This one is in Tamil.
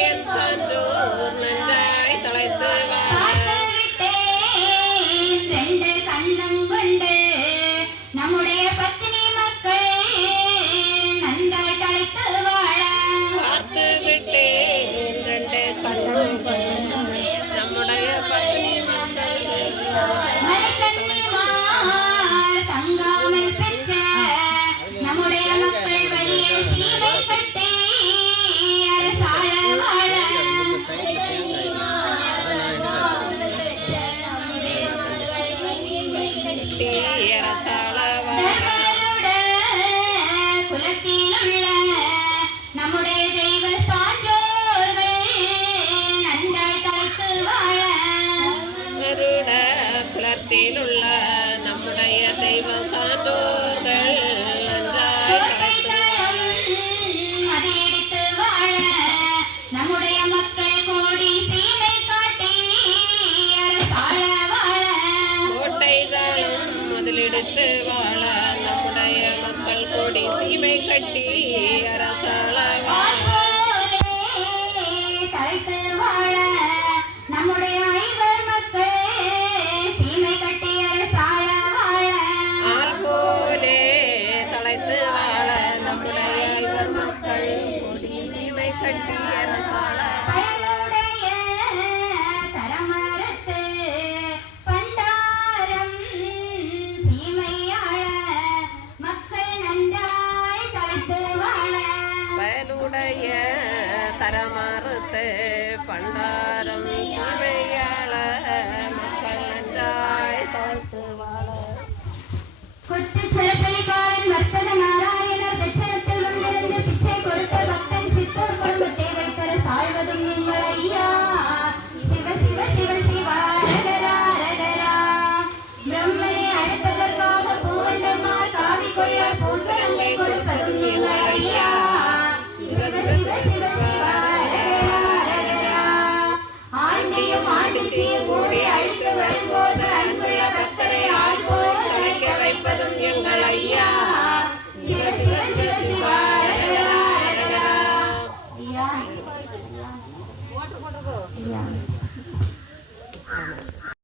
என் சான்றோர் நன்றாய் தலைத்து ரெண்டு கண்ணங்கொண்டு நம்முடைய பத்தினி மக்கள் நன்றாய் தலைத்து வாழ பார்த்து விட்டேன் ரெண்டு கண்ணும் நம்முடைய பத்தினி மக்கள் தங்காமல் பெற்ற நம்முடைய மக்கள் வலிய சீமை கட்டி அரசாழ வாழ குலத்தில் உள்ள நம்முடைய தெய்வ சான்றோர்கள் நன்றாய் தலைத்து வாழ குலத்தில் உள்ள நம்முடைய தெய்வ சான்றோர்கள் மதியெடுத்து வாழ நம்முடைய மக்கள் கோடி சீமை காட்டி அரசாழ வாழ கோட்டைகளும் முதலெடுத்து வாழ நம்முடைய மக்கள் கோடி சீமை கட்டி அரசாள தலைத்து வாழ நம்முடைய ஐவர் மக்கள் சீமை கட்டி அரசாழ வாழ ஆள் போலே தலைத்து வாழ நம்முடைய ஐவர் மக்கள் கோடி சீமை கட்டி அரசாள பயனுடைய தரமறுத்து பண்டாரம் சீமையாழ மக்கள் நன்றாய் தலைத்து வாழ பயனுடைய தரமறுத்து பண்டாரம் சீமையாள மக்கள் நன்றாய் தலைத்து வாழ கொத்து சிறப்பளிக்காரன் வர்த்தக நாராயணர் தட்சணத்தில் வந்திருந்து பிச்சை கொடுத்த பக்தன் சித்தோர் குடும்பத்தை வைத்தர சாழ்வதும் எங்கள் ஐயா சிவ சிவ சிவ சிவ